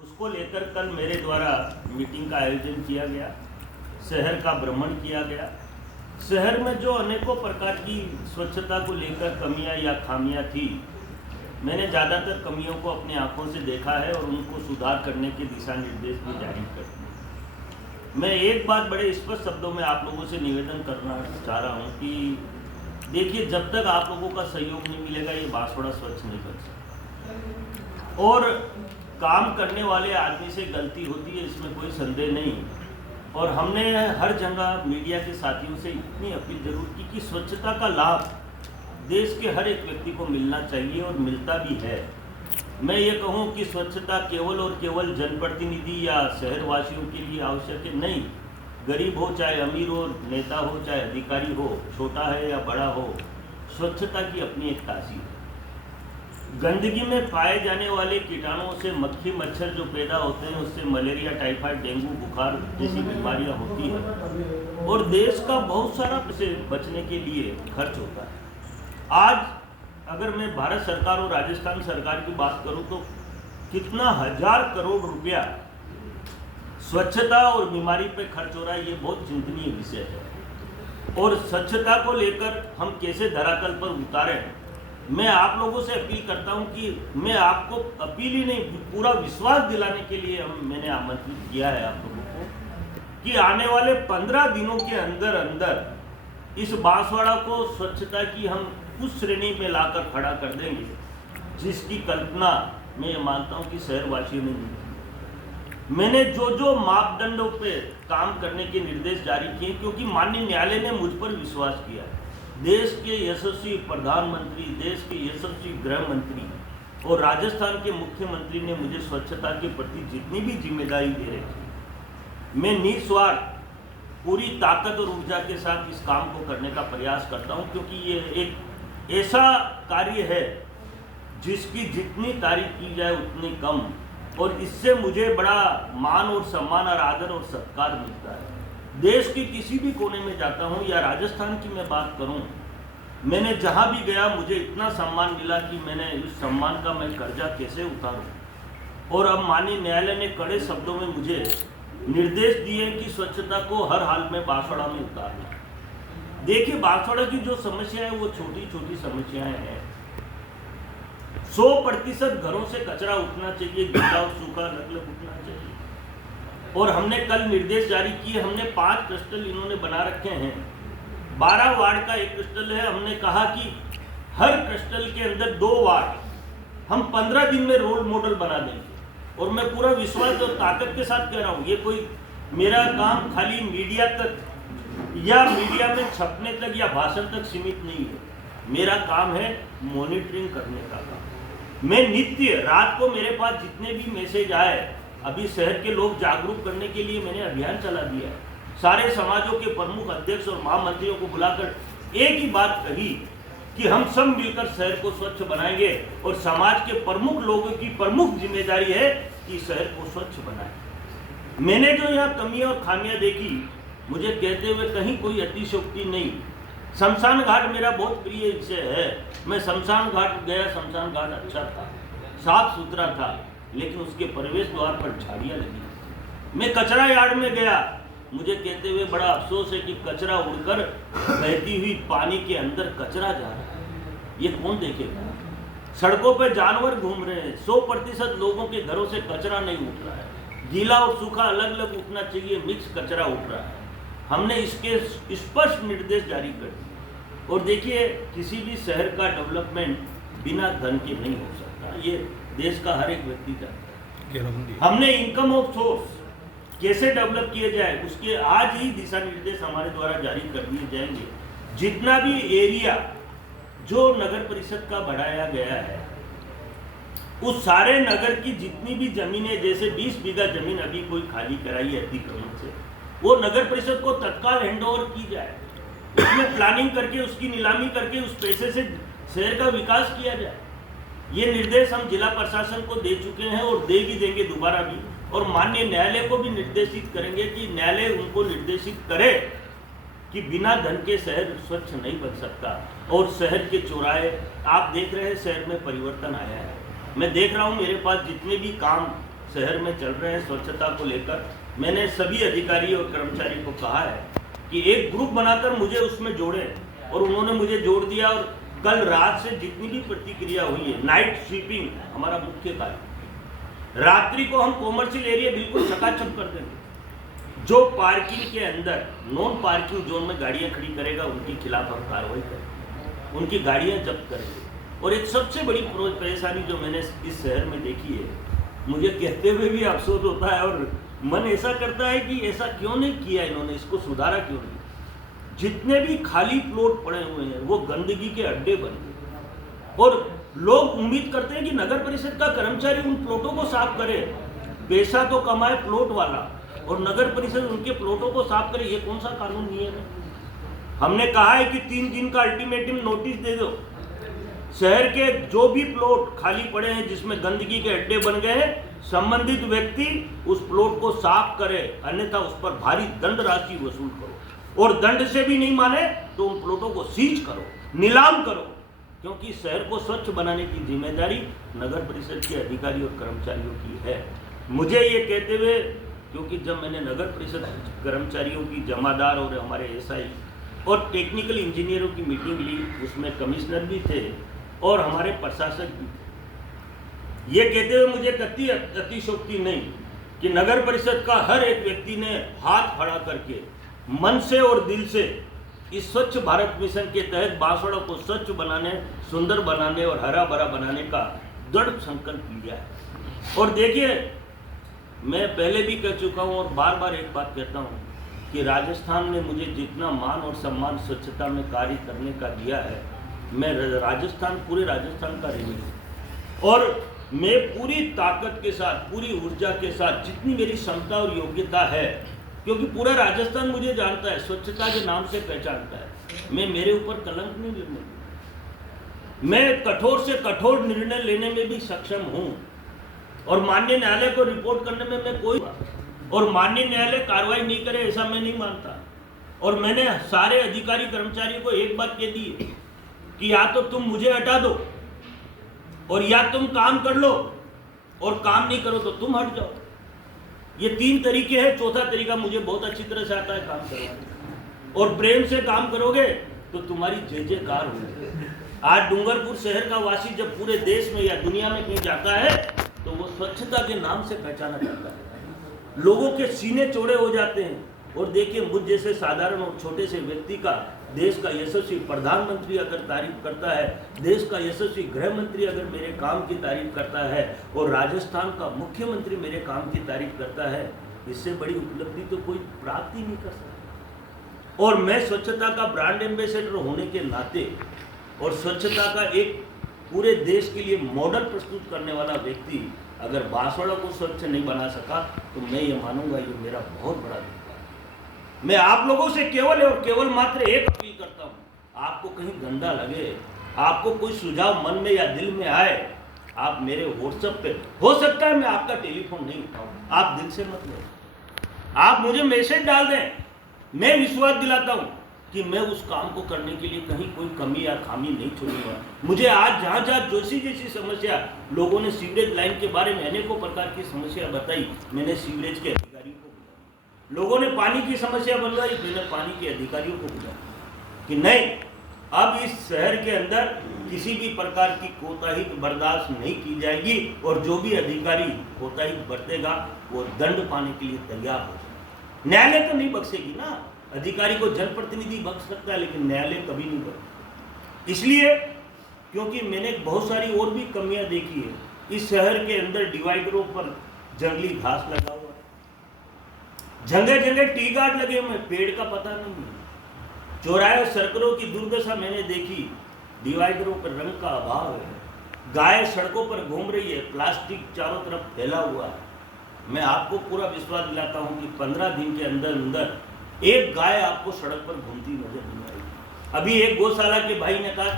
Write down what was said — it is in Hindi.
उसको लेकर कल मेरे द्वारा मीटिंग का आयोजन किया गया, शहर का भ्रमण किया गया। शहर में जो अनेकों प्रकार की स्वच्छता को लेकर कमियां या खामियां थी, मैंने ज़्यादातर कमियों को अपनी आंखों से देखा है और उनको सुधार करने के दिशा निर्देश भी जारी कर दिए। मैं एक बात बड़े स्पष्ट शब्दों में आप लोगों से निवेदन करना चाह रहा हूँ कि देखिए, जब तक आप लोगों का सहयोग नहीं मिलेगा ये बांसवाड़ा स्वच्छ नहीं बन सकता। और काम करने वाले आदमी से गलती होती है, इसमें कोई संदेह नहीं। और हमने हर जगह मीडिया के साथियों से इतनी अपील जरूर की कि स्वच्छता का लाभ देश के हर एक व्यक्ति को मिलना चाहिए और मिलता भी है। मैं ये कहूँ कि स्वच्छता केवल और केवल जनप्रतिनिधि या शहरवासियों के लिए आवश्यक है, नहीं। गरीब हो चाहे अमीर हो, नेता हो चाहे अधिकारी हो, छोटा है या बड़ा हो, स्वच्छता की अपनी एक तासीर है। गंदगी में पाए जाने वाले कीटाणुओं से मक्खी मच्छर जो पैदा होते हैं, उससे मलेरिया, टाइफाइड, डेंगू, बुखार जैसी बीमारियां होती हैं और देश का बहुत सारा पैसे बचने के लिए खर्च होता है। आज अगर मैं भारत सरकार और राजस्थान सरकार की बात करूं तो कितना 1000 करोड़ रुपया स्वच्छता और बीमारी पे खर्च हो रहा है, ये बहुत चिंतनीय विषय है। और स्वच्छता को लेकर हम कैसे धरातल पर उतारें, मैं आप लोगों से अपील करता हूं कि मैं आपको अपील ही नहीं, पूरा विश्वास दिलाने के लिए मैंने आमंत्रित किया है आप लोगों को कि आने वाले 15 दिनों के अंदर अंदर इस बांसवाड़ा को स्वच्छता की हम उस श्रेणी में लाकर खड़ा कर देंगे जिसकी कल्पना मैं ये मानता हूं कि शहरवासियों ने नहीं की। मैंने जो मापदंडों पे काम करने के निर्देश जारी किए, क्योंकि माननीय न्यायालय ने मुझ पर विश्वास किया है। देश के यशस्वी प्रधानमंत्री, देश के यशस्वी गृह मंत्री और राजस्थान के मुख्यमंत्री ने मुझे स्वच्छता के प्रति जितनी भी जिम्मेदारी दे रखी, मैं निस्वार्थ पूरी ताकत और ऊर्जा के साथ इस काम को करने का प्रयास करता हूं, क्योंकि ये एक ऐसा कार्य है जिसकी जितनी तारीफ की जाए उतनी कम, और इससे मुझे बड़ा मान और सम्मान और आदर और सत्कार मिलता है। देश के किसी भी कोने में जाता हूं या राजस्थान की मैं बात करूं, मैंने जहां भी गया मुझे इतना सम्मान मिला कि मैंने इस सम्मान का मैं कर्जा कैसे उतारूं। और अब माननीय न्यायालय ने कड़े शब्दों में मुझे निर्देश दिए कि स्वच्छता को हर हाल में बांसवाड़ा में उतारना। देखिए, बांसवाड़ा की जो समस्या है वो छोटी छोटी समस्याएं हैं। 100% घरों से कचरा उठना चाहिए, गीला और सूखा अलग अलग उठना चाहिए। और हमने कल निर्देश जारी किए, हमने 5 क्लस्टर इन्होंने बना रखे हैं, 12 वार्ड का एक क्लस्टर है। हमने कहा कि हर क्लस्टर के अंदर 2 वार्ड हम 15 दिन में रोल मॉडल बना देंगे। और मैं पूरा विश्वास और ताकत के साथ कह रहा हूँ, ये कोई मेरा काम खाली मीडिया तक या मीडिया में छपने तक या भाषण तक सीमित नहीं है। मेरा काम है मॉनिटरिंग करने का काम। मैं नित्य रात को मेरे पास जितने भी मैसेज आए, अभी शहर के लोग जागरूक करने के लिए मैंने अभियान चला दिया है। सारे समाजों के प्रमुख अध्यक्ष और महामंत्रियों को बुलाकर एक ही बात कही कि हम सब मिलकर शहर को स्वच्छ बनाएंगे और समाज के प्रमुख लोगों की प्रमुख जिम्मेदारी है कि शहर को स्वच्छ बनाएं। मैंने जो यहाँ कमियां और खामियां देखी, मुझे कहते हुए कहीं कोई अतिशयोक्ति नहीं। शमशान घाट मेरा बहुत प्रिय विषय है। मैं शमशान घाट गया, शमशान घाट अच्छा था, साफ सुथरा था, लेकिन उसके प्रवेश द्वार पर झाड़ियाँ लगी। मैं कचरा यार्ड में गया, मुझे कहते हुए बड़ा अफसोस है कि कचरा उड़कर बहती हुई पानी के अंदर कचरा जा रहा है। ये कौन देखेगा? सड़कों पर जानवर घूम रहे हैं, 100% लोगों के घरों से कचरा नहीं उठ रहा है। गीला और सूखा अलग अलग उठना चाहिए, मिक्स कचरा उठ रहा है। हमने इसके स्पष्ट निर्देश जारी कर दिए। और देखिए, किसी भी शहर का डेवलपमेंट बिना धन के नहीं हो सकता, ये देश का हर एक व्यक्ति जानता है। हमने इनकम ऑफ सोर्स कैसे डेवलप किए जाए, उसके आज ही दिशा निर्देश हमारे द्वारा जारी कर दिए जाएंगे। जितना भी एरिया जो नगर परिषद का बढ़ाया गया है, उस सारे नगर की जितनी भी जमीनें, जैसे 20 बीघा जमीन अभी कोई खाली कराई है अतिक्रमण से, वो नगर परिषद को तत्काल हैंडओवर की जाए। उसमें प्लानिंग करके, उसकी नीलामी करके उस पैसे से शहर का विकास किया जाए। ये निर्देश हम जिला प्रशासन को दे चुके हैं और दे भी देंगे दोबारा भी। और माननीय न्यायालय को भी निर्देशित करेंगे कि न्यायालय उनको निर्देशित करे कि बिना धन के शहर स्वच्छ नहीं बन सकता। और शहर के चौराहे आप देख रहे हैं, शहर में परिवर्तन आया है। मैं देख रहा हूँ मेरे पास जितने भी काम शहर में चल रहे हैं स्वच्छता को लेकर, मैंने सभी अधिकारी और कर्मचारी को कहा है कि एक ग्रुप बनाकर मुझे उसमें जोड़े, और उन्होंने मुझे जोड़ दिया। और कल रात से जितनी भी प्रतिक्रिया हुई है, नाइट स्वीपिंग हमारा मुख्य कार्य, रात्रि को हम कॉमर्शियल एरिया बिल्कुल चकाचक कर देंगे। जो पार्किंग के अंदर नॉन पार्किंग जोन में गाड़ियां खड़ी करेगा उनके खिलाफ हम कार्रवाई करेंगे, उनकी गाड़ियां जब्त करेंगे। और एक सबसे बड़ी परेशानी जो मैंने इस शहर में देखी है, मुझे कहते हुए भी अफसोस होता है और मन ऐसा करता है कि ऐसा क्यों नहीं किया इन्होंने, इसको सुधारा क्यों नहीं। जितने भी खाली प्लॉट पड़े हुए हैं वो गंदगी के अड्डे बन गए, और लोग उम्मीद करते हैं कि नगर परिषद का कर्मचारी उन प्लॉटों को साफ करे। पैसा तो कमाए प्लॉट वाला और नगर परिषद उनके प्लॉटों को साफ करे, ये कौन सा कानून नियम है। हमने कहा है कि 3 दिन का अल्टीमेटम नोटिस दे दो, शहर के जो भी प्लॉट खाली पड़े हैं जिसमें गंदगी के अड्डे बन गए हैं, संबंधित व्यक्ति उस प्लॉट को साफ करे, अन्यथा उस पर भारी दंड राशि वसूल करो, और दंड से भी नहीं माने तो उन प्लॉटों को सीज करो, नीलाम करो, क्योंकि शहर को स्वच्छ बनाने की जिम्मेदारी नगर परिषद के अधिकारी और कर्मचारियों की है। मुझे ये कहते हुए, क्योंकि जब मैंने नगर परिषद कर्मचारियों की, जमादार और हमारे एसआई और टेक्निकल इंजीनियरों की मीटिंग ली, उसमें कमिश्नर भी थे और हमारे प्रशासक भी थे। ये कहते हुए मुझे अतिशयोक्ति नहीं कि नगर परिषद का हर एक व्यक्ति ने हाथ खड़ा करके मन से और दिल से इस स्वच्छ भारत मिशन के तहत बांसवाड़ा को स्वच्छ बनाने, सुंदर बनाने और हरा भरा बनाने का दृढ़ संकल्प लिया है। और देखिए, मैं पहले भी कह चुका हूं और बार बार एक बात कहता हूं कि राजस्थान ने मुझे जितना मान और सम्मान स्वच्छता में कार्य करने का दिया है, मैं पूरे राजस्थान का ऋणी हूँ, और मैं पूरी ताकत के साथ, पूरी ऊर्जा के साथ, जितनी मेरी क्षमता और योग्यता है, क्योंकि पूरा राजस्थान मुझे जानता है, स्वच्छता के नाम से पहचानता है, मैं मेरे ऊपर कलंक नहीं लेने, मैं कठोर से कठोर निर्णय लेने में भी सक्षम हूं, और माननीय न्यायालय को रिपोर्ट करने में मैं कोई, और माननीय न्यायालय कार्रवाई नहीं करे ऐसा मैं नहीं मानता। और मैंने सारे अधिकारी कर्मचारियों को एक बात कह दी कि या तो तुम मुझे हटा दो, और या तुम काम कर लो, और काम नहीं करो तो तुम हट जाओ। ये 3 तरीके हैं। चौथा तरीका मुझे बहुत अच्छी तरह से आता है, काम करवाने, और प्रेम से काम करोगे तो तुम्हारी जय जयकार होगी। आज डूंगरपुर शहर का वासी जब पूरे देश में या दुनिया में कहीं जाता है तो वो स्वच्छता के नाम से पहचाना जाता है, लोगों के सीने चौड़े हो जाते हैं। और देखिए, मुझ जैसे साधारण और छोटे से व्यक्ति का देश का यशस्वी प्रधानमंत्री अगर तारीफ करता है, देश का यशस्वी गृह मंत्री अगर मेरे काम की तारीफ करता है, और राजस्थान का मुख्यमंत्री मेरे काम की तारीफ करता है, इससे बड़ी उपलब्धि तो कोई प्राप्त ही नहीं कर सकता। और मैं स्वच्छता का ब्रांड एम्बेसडर होने के नाते और स्वच्छता का एक पूरे देश के लिए मॉडल प्रस्तुत करने वाला व्यक्ति अगर बांसवाड़ा को स्वच्छ नहीं बना सका तो मैं ये मानूंगा ये मेरा बहुत बड़ा दुख है। मैं आप लोगों से केवल और केवल मात्र एक अपील करता हूँ, आपको कहीं गंदा लगे, आपको कोई सुझाव मन में या दिल में आए, आप मेरे व्हाट्सएप पे, हो सकता है मैं आपका टेलीफोन नहीं उठाऊं, आप दिल से मत लें, आप मुझे मैसेज डाल दें, मैं विश्वास दिलाता हूं कि मैं उस काम को करने के लिए कहीं कोई कमी या खामी नहीं छोड़ूंगा। मुझे आज जहाँ जहाँ जैसी समस्या, लोगों ने सीवरेज लाइन के बारे में अनेकों प्रकार की समस्या बताई, मैंने सीवरेज के अधिकारियों को बुलाया, लोगों ने पानी की समस्या बनवाई, मैंने पानी के अधिकारियों को बुलाया कि नहीं, अब इस शहर के अंदर किसी भी प्रकार की कोताही बर्दाश्त नहीं की जाएगी, और जो भी अधिकारी कोताही बरतेगा वो दंड पाने के लिए तैयार हो जाए। न्यायालय तो नहीं बख्शेगी ना, अधिकारी को जनप्रतिनिधि बख्श सकता है लेकिन न्यायालय कभी नहीं बख्शेगा। इसलिए क्योंकि मैंने बहुत सारी और भी कमियां देखी है। इस शहर के अंदर डिवाइडरों पर जंगली घास लगा हुआ है, जगह जगह टी गार्ड लगे हुए, पेड़ का पता नहीं है, चौराहे और सर्कलों की दुर्दशा मैंने देखी, डिवाइडरों पर रंग का अभाव है, गाय सड़कों पर घूम रही है, प्लास्टिक चारों तरफ फैला हुआ है। मैं आपको पूरा विश्वास दिलाता हूं कि 15 दिन के अंदर अंदर एक गाय आपको सड़क पर घूमती नजर नहीं आएगी। अभी एक गौशाला के भाई ने कहा